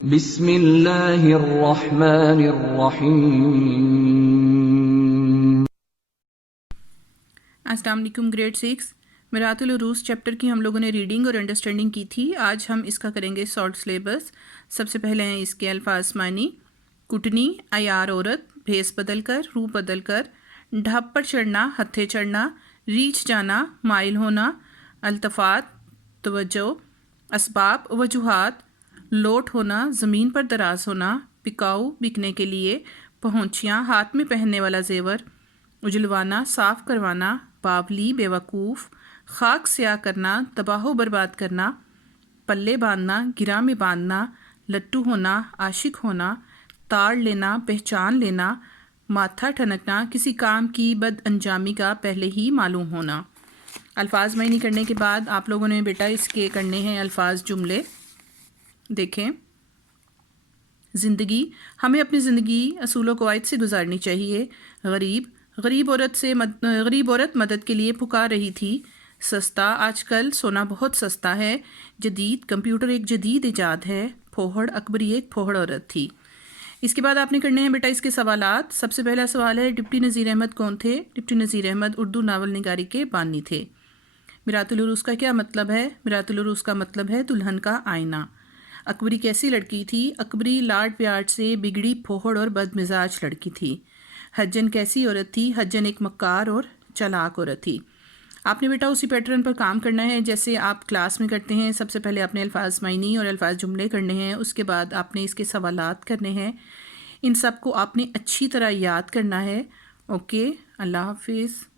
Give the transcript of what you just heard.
بسم اللہ الرحمن الرحیم۔ السلام علیکم گریڈ 6 میرات العروس چیپٹر کی ہم لوگوں نے ریڈنگ اور انڈرسٹینڈنگ کی تھی۔ آج ہم اس کا کریں گے شارٹ سلیبس۔ سب سے پہلے ہیں اس کے الفاظ معنی: کٹنی عیار عورت، بھیس بدل کر، روح بدل کر، ڈھپ پر چڑھنا، ہتھے چڑھنا، ریچھ جانا، مائل ہونا، التفات توجہ، اسباب وجوہات، لوٹ ہونا، زمین پر دراز ہونا، بکاؤ بکنے کے لیے، پہنچیاں ہاتھ میں پہننے والا زیور، اجلوانا صاف کروانا، باولی بیوقوف، خاک سیاہ کرنا، تباہ و برباد کرنا، پلے باندھنا گرہ میں باندھنا، لٹو ہونا عاشق ہونا، تاڑ لینا پہچان لینا، ماتھا ٹھنکنا کسی کام کی بد انجامی کا پہلے ہی معلوم ہونا۔ الفاظ معنی کرنے کے بعد آپ لوگوں نے بیٹا اس کے کرنے ہیں الفاظ جملے۔ دیکھیں، زندگی، ہمیں اپنی زندگی اصول و قواعد سے گزارنی چاہیے۔ غریب عورت مدد کے لیے پکار رہی تھی۔ سستا، آج کل سونا بہت سستا ہے۔ جدید، کمپیوٹر ایک جدید ایجاد ہے۔ پھوہڑ، اکبری ایک پھوہڑ عورت تھی۔ اس کے بعد آپ نے کرنے ہیں بیٹا اس کے سوالات۔ سب سے پہلا سوال ہے ڈپٹی نذیر احمد کون تھے؟ ڈپٹی نذیر احمد اردو ناول نگاری کے بانی تھے۔ میرات العروس کا کیا مطلب ہے؟ میرات العروس کا مطلب ہے دلہن کا آئینہ۔ اکبری کیسی لڑکی تھی؟ اکبری لاڈ پیار سے بگڑی پھوہڑ اور بد مزاج لڑکی تھی۔ حجن کیسی عورت تھی؟ حجن ایک مکار اور چالاک عورت تھی۔ آپ نے بیٹا اسی پیٹرن پر کام کرنا ہے جیسے آپ کلاس میں کرتے ہیں۔ سب سے پہلے آپ نے الفاظ معنی اور الفاظ جملے کرنے ہیں، اس کے بعد آپ نے اس کے سوالات کرنے ہیں۔ ان سب کو آپ نے اچھی طرح یاد کرنا ہے۔ اوکے، اللہ حافظ۔